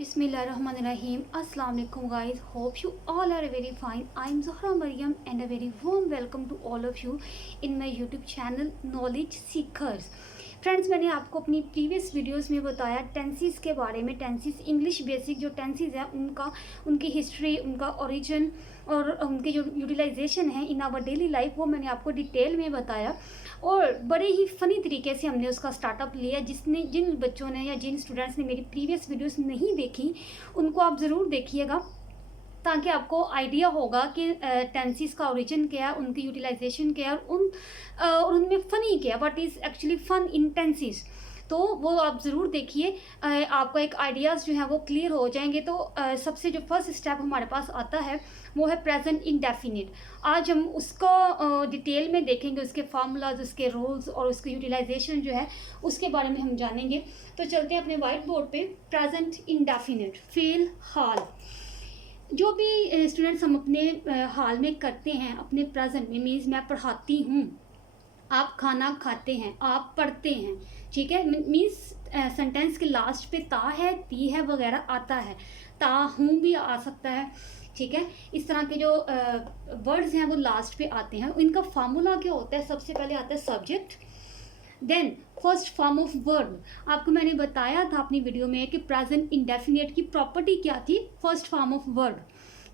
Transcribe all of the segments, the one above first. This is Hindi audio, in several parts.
Bismillahirrahmanirrahim. Assalamu alaikum guys. Hope you all are very fine. I am Zahra Maryam and a very warm welcome to all of you in my YouTube channel Knowledge Seekers. Friends, मैंने आपको अपनी प्रीवियस वीडियोस में बताया टेंसेस के बारे में। टेंसेस इंग्लिश बेसिक जो टेंसेस हैं उनकी हिस्ट्री, उनका ओरिजिन और उनके जो यूटिलाइजेशन है इन आवर डेली लाइफ, वो मैंने आपको डिटेल में बताया और बड़े ही फ़नी तरीके से हमने उसका स्टार्टअप लिया। जिन बच्चों ने या जिन स्टूडेंट्स ने मेरी प्रीवियस वीडियोस नहीं देखी उनको आप ज़रूर देखिएगा, ताकि आपको आइडिया होगा कि टेंसेस का ओरिजिन क्या है, उनकी यूटिलाइजेशन क्या है और उनमें फ़नी क्या है, what is actually fun in tenses. तो वो आप ज़रूर देखिए, आपको एक आइडियाज़ जो है वो क्लियर हो जाएंगे। तो सबसे जो फर्स्ट स्टेप हमारे पास आता है वो है प्रेजेंट इंडेफिनिट। आज हम उसको डिटेल में देखेंगे, उसके फार्मूलाज, उसके रूल्स और उसकी यूटिलाइजेशन जो है उसके बारे में हम जानेंगे। तो चलते हैं अपने वाइट बोर्ड पे। प्रेजेंट इंडेफिनिट, फ़िल हाल। जो भी स्टूडेंट्स हम अपने हाल में करते हैं, अपने प्रेजेंट में, मीन्स मैं पढ़ाती हूँ, आप खाना खाते हैं, आप पढ़ते हैं, ठीक है। मीन्स सेंटेंस के लास्ट पे ता है, ती है वगैरह आता है, ता हूँ भी आ सकता है, ठीक है। इस तरह के जो वर्ड्स हैं वो लास्ट पे आते हैं। इनका फार्मूला क्या होता है? सबसे पहले आता है subject, then first form of verb. आपको मैंने बताया था अपनी वीडियो में कि प्रेजेंट इंडेफिनिट की प्रॉपर्टी क्या थी? फर्स्ट फॉर्म ऑफ वर्ब,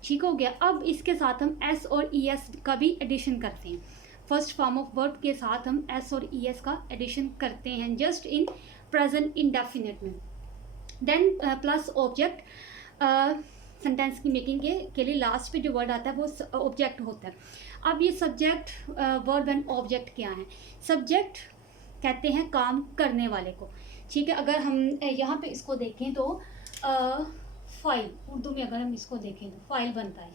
ठीक हो गया। अब इसके साथ हम एस और ई एस का भी एडिशन करते हैं। फर्स्ट फॉर्म ऑफ वर्ब के साथ हम एस और ई एस का एडिशन करते हैं जस्ट इन प्रेजेंट इंडेफिनिट में। देन प्लस ऑब्जेक्ट, सेंटेंस की मेकिंग के लिए लास्ट पे जो वर्ड आता है वो ऑब्जेक्ट होता है। अब ये सब्जेक्ट, वर्ब एंड ऑब्जेक्ट क्या है? सब्जेक्ट कहते हैं काम करने वाले को, ठीक है। अगर हम यहाँ पे इसको देखें तो फाइल, उर्दू में अगर हम इसको देखें तो फाइल बनता है,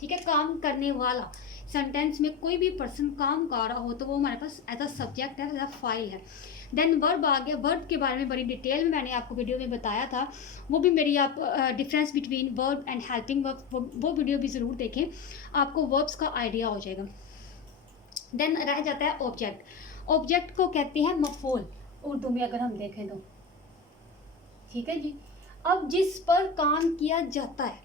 ठीक है। काम करने वाला, सेंटेंस में कोई भी पर्सन काम कर रहा हो तो वो हमारे पास एज अ सब्जेक्ट है, एज अ फाइल है। देन वर्ब आ गया। वर्ब के बारे में बड़ी डिटेल में मैंने आपको वीडियो में बताया था, वो भी मेरी आप difference between verb and helping verb, वो वीडियो भी ज़रूर देखें, आपको वर्ब्स का आइडिया हो जाएगा। देन रह जाता है ऑब्जेक्ट। ऑब्जेक्ट को कहते हैं मफूल उर्दू में अगर हम देखें तो, ठीक है जी। अब जिस पर काम किया जाता है,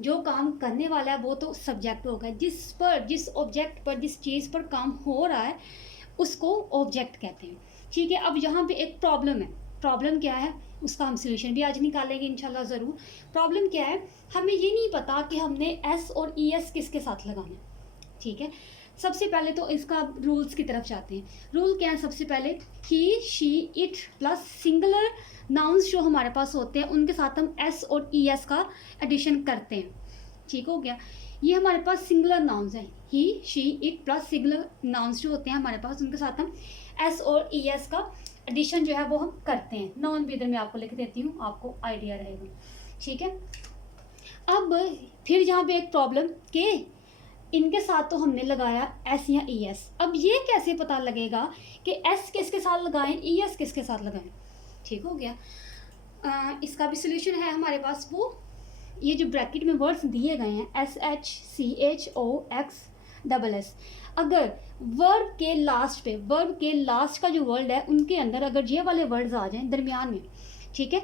जो काम करने वाला है वो तो सब्जेक्ट होगा। जिस ऑब्जेक्ट पर, जिस चीज़ पर काम हो रहा है उसको ऑब्जेक्ट कहते हैं, ठीक है। अब यहाँ पे एक प्रॉब्लम है। प्रॉब्लम क्या है उसका हम सोल्यूशन भी आज निकालेंगे इंशाल्लाह ज़रूर। प्रॉब्लम क्या है? हमें ये नहीं पता कि हमने एस और ई एस किसके साथ लगाना है, ठीक है। सबसे पहले तो इसका रूल्स की तरफ जाते हैं। रूल क्या है? सबसे पहले he, she, it plus singular nouns जो हमारे पास होते हैं उनके साथ हम एस और ई एस का एडिशन करते हैं, ठीक हो गया। ये हमारे पास सिंगुलर नाउन्स हैं। He, she, it plus singular nouns जो होते हैं हमारे पास, उनके साथ हम एस और ई एस का एडिशन जो है वो हम करते हैं। नाउन भी इधर मैं आपको लिख देती हूँ, आपको आइडिया रहेगा, ठीक है। अब फिर यहाँ पे एक प्रॉब्लम के इनके साथ तो हमने लगाया एस या ई एस। अब ये कैसे पता लगेगा कि एस किसके साथ लगाएं, ई एस किसके साथ लगाएं, ठीक हो गया। इसका भी सोल्यूशन है हमारे पास। वो ये जो ब्रैकेट में वर्ड्स दिए गए हैं S H C H O X double S, अगर वर्ब के लास्ट पे, वर्ब के लास्ट का जो वर्ड है उनके अंदर अगर ये वाले वर्ड्स आ जाएं दरमियान में, ठीक है,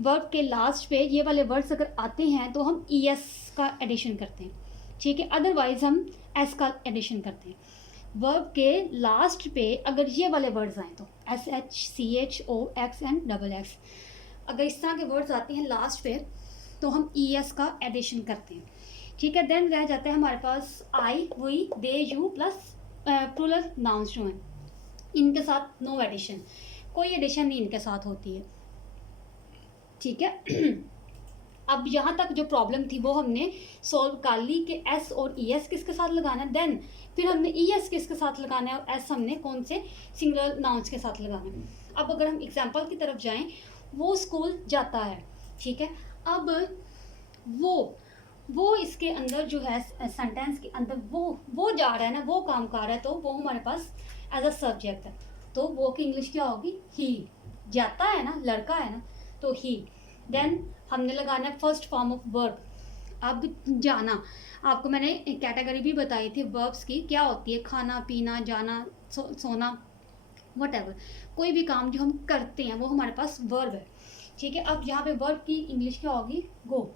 वर्ब के लास्ट पे ये वाले वर्ड्स अगर आते हैं तो हम ई एस का एडिशन करते हैं, ठीक है। अदरवाइज हम एस का एडिशन करते हैं। वर्ब के लास्ट पे अगर ये वाले वर्ड्स आए तो S H C H O X and double X, अगर इस तरह के वर्ड्स आते हैं लास्ट पे तो हम ई एस का एडिशन करते हैं, ठीक है। देन रह जाता है हमारे पास I, we, they, you plus plural nouns जो हैं, इनके साथ नो एडिशन, कोई एडिशन नहीं इनके साथ होती है, ठीक है। अब यहाँ तक जो प्रॉब्लम थी वो हमने सॉल्व कर ली कि एस और ई एस किसके साथ लगाना है। देन फिर हमने ई एस किसके साथ लगाना है और एस हमने कौन से सिंगुलर नाउन्स के साथ लगाना है। अब अगर हम एग्जांपल की तरफ जाएं, वो स्कूल जाता है, ठीक है। अब वो इसके अंदर जो है सेंटेंस के अंदर वो जा रहा है ना, वो काम कर रहा है, तो वो हमारे पास एज अ सब्जेक्ट है। तो वो की इंग्लिश क्या होगी? ही। जाता है ना, लड़का है ना, तो ही। देन हमने लगाना है फर्स्ट फॉर्म ऑफ वर्ब। अब जाना, आपको मैंने कैटेगरी भी बताई थी वर्ब्स की, क्या होती है? खाना, पीना, जाना, सोना, वट एवर, कोई भी काम जो हम करते हैं वो हमारे पास वर्ब है, ठीक है। अब यहाँ पे वर्ब की इंग्लिश क्या होगी? गो,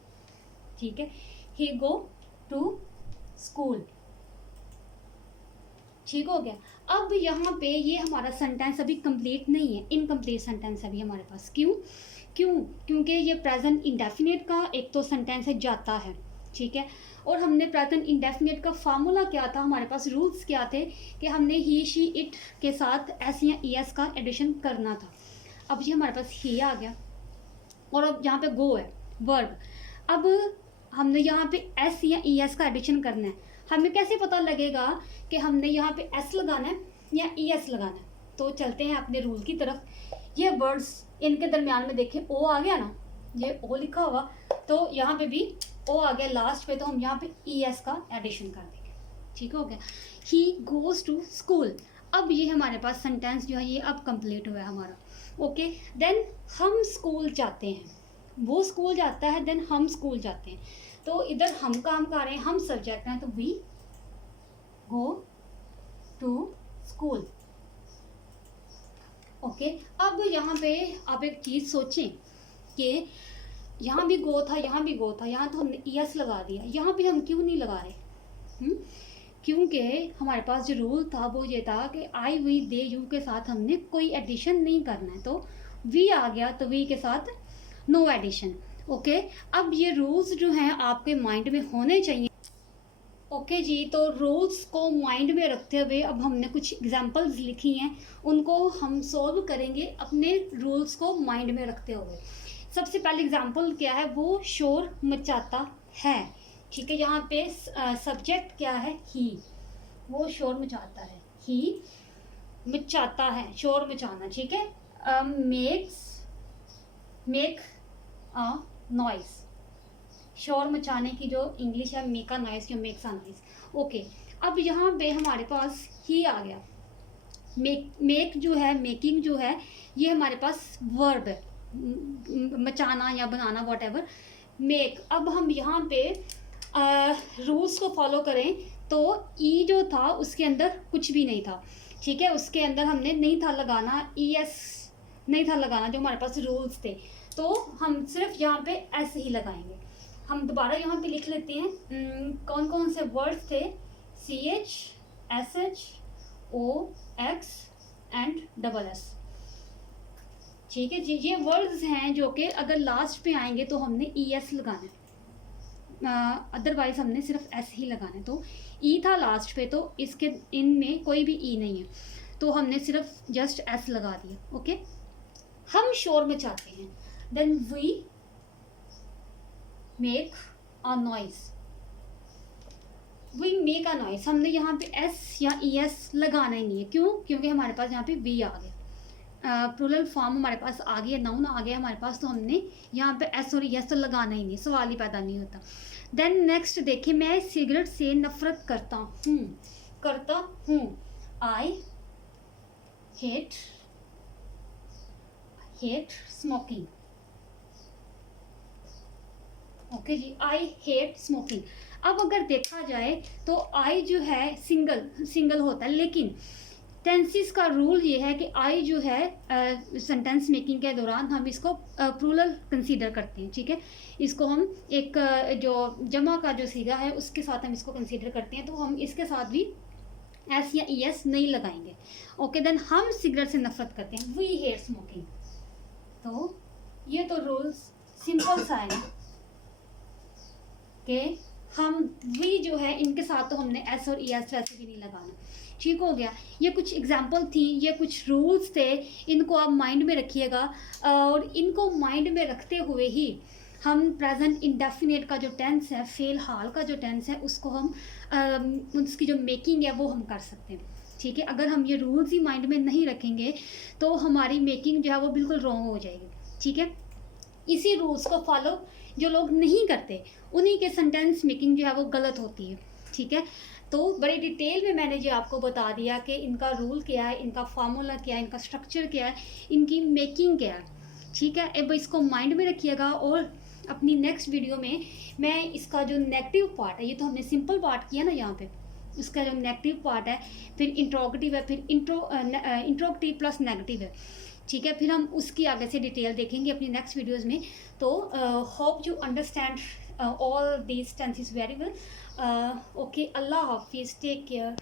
ठीक है। ही गो टू स्कूल, ठीक हो गया। अब यहाँ पे ये हमारा सेंटेंस अभी कंप्लीट नहीं है, इनकम्प्लीट सेंटेंस अभी हमारे पास। क्यों? क्योंकि ये प्रेजेंट इंडेफिनिट का एक तो सेंटेंस है, जाता है, ठीक है। और हमने प्रेजेंट इंडेफिनिट का फार्मूला क्या था, हमारे पास रूल्स क्या थे कि हमने ही शी इट के साथ एस या ई एस का एडिशन करना था। अब ये हमारे पास ही आ गया, और अब यहाँ पे गो है वर्ब। अब हमने यहाँ पे एस या ई एस का एडिशन करना है। हमें कैसे पता लगेगा कि हमने यहाँ पे एस लगाना है या ई एस लगाना है? तो चलते हैं अपने रूल की तरफ। ये वर्ड्स इनके दरमियान में देखें, ओ आ गया ना, ये ओ लिखा हुआ, तो यहाँ पे भी ओ आ गया लास्ट पे, तो हम यहाँ पे ई एस का एडिशन कर देंगे, ठीक हो गया। He goes to school. अब ये हमारे पास सेंटेंस जो है ये अब कंप्लीट हुआ है हमारा, ओके। देन हम स्कूल जाते हैं, वो स्कूल जाता है, देन हम स्कूल जाते हैं। तो इधर हम काम कर रहे हैं, हम सब्जेक्ट हैं, तो we go to school, okay. अब यहाँ पे आप एक चीज़ सोचें कि यहाँ भी गो था, यहाँ भी गो था, यहाँ तो हमने ई एस लगा दिया, यहाँ पे हम क्यों नहीं लगा रहे? क्योंकि हमारे पास जो रूल था वो ये था कि आई वी दे यू के साथ हमने कोई एडिशन नहीं करना है। तो वी आ गया, तो वी के साथ नो एडिशन, ओके। अब ये रूल्स जो हैं आपके माइंड में होने चाहिए, ओके जी। तो रूल्स को माइंड में रखते हुए अब हमने कुछ एग्जांपल्स लिखी हैं, उनको हम सॉल्व करेंगे अपने रूल्स को माइंड में रखते हुए। सबसे पहले एग्जांपल क्या है, वो शोर मचाता है, ठीक है। यहाँ पे सब्जेक्ट क्या है? ही, वो शोर मचाता है, ही मचाता है, शोर मचाना, ठीक है। मेक अ नॉइस, शोर मचाने की जो इंग्लिश है मेक अ नॉइस, जो मेक्स अ नॉइस, ओके। अब यहाँ पे हमारे पास ही आ गया। मेक जो है, मेकिंग जो है, ये हमारे पास वर्ब है, मचाना या बनाना, वॉट एवर, मेक। अब हम यहाँ पे रूल्स को फॉलो करें तो ई जो था उसके अंदर कुछ भी नहीं था, ठीक है। उसके अंदर हमने नहीं था लगाना, ई एस नहीं था लगाना, जो हमारे पास रूल्स थे, तो हम सिर्फ यहाँ पे एस ही लगाएंगे। हम दोबारा यहाँ पे लिख लेते हैं कौन कौन से वर्ड्स थे, C H, S H, O, X and double S, ठीक है जी। ये वर्ड्स हैं जो कि अगर लास्ट पे आएंगे तो हमने ई एस लगाना है, अदरवाइज हमने सिर्फ एस ही लगाना है। तो ई था लास्ट पे, तो इसके इनमें कोई भी ई नहीं है, तो हमने सिर्फ जस्ट एस लगा दिया, ओके। हम शोर मचाते हैं, then we make a noise, we make a noise. हमने यहाँ पे एस या ई एस लगाना ही नहीं है, क्यों? क्योंकि हमारे पास यहाँ पे वी आ गया, प्लूरल फॉर्म हमारे पास आ गया, नाउन आ गया हमारे पास, तो हमने यहाँ पे एस और यस तो लगाना ही नहीं, सवाल ही पैदा नहीं होता। देन नेक्स्ट देखिए, मैं सिगरेट से नफरत करता हूँ, आई हेट स्मोकिंग, ओके जी, आई हेट स्मोकिंग। अब अगर देखा जाए तो आई जो है सिंगल होता है, लेकिन टेंसेस का रूल ये है कि आई जो है सेंटेंस मेकिंग के दौरान हम इसको प्लूरल कंसीडर करते हैं, ठीक है। इसको हम एक जो जमा का जो सीगा है उसके साथ हम इसको कंसीडर करते हैं, तो हम इसके साथ भी एस या ई एस नहीं लगाएंगे, ओके। देन हम सिगरेट से नफरत करते हैं, वी हेट स्मोकिंग। तो ये तो रूल्स सिंपल सा है ना कि हम वी जो है इनके साथ तो हमने एस और ई एस वैसे भी नहीं लगाना, ठीक हो गया। ये कुछ एग्जाम्पल थी, ये कुछ रूल्स थे, इनको आप माइंड में रखिएगा, और इनको माइंड में रखते हुए ही हम प्रेजेंट इंडेफिनिट का जो टेंस है, फेल हाल का जो टेंस है, उसको हम उसकी जो मेकिंग है वो हम कर सकते हैं, ठीक है। अगर हम ये रूल्स ही माइंड में नहीं रखेंगे तो हमारी मेकिंग जो है वो बिल्कुल रॉन्ग हो जाएगी, ठीक है। इसी रूल्स को फॉलो जो लोग नहीं करते उन्हीं के सेंटेंस मेकिंग जो है वो गलत होती है, ठीक है। तो बड़ी डिटेल में मैंने जो आपको बता दिया कि इनका रूल क्या है, इनका फार्मूला क्या है, इनका स्ट्रक्चर क्या है, इनकी मेकिंग क्या है, ठीक है। अब इसको माइंड में रखिएगा, और अपनी नेक्स्ट वीडियो में मैं इसका जो नेगेटिव पार्ट है, ये तो हमने सिंपल पार्ट किया ना यहाँ पे, उसका जो नेगेटिव पार्ट है, फिर इंट्रोगेटिव है, फिर इंट्रोगेटिव प्लस नेगेटिव है, ठीक है, फिर हम उसकी आगे से डिटेल देखेंगे अपनी नेक्स्ट वीडियोस में। तो hope you understand all these tenses very well. Okay, अल्लाह हाफिज़, टेक केयर।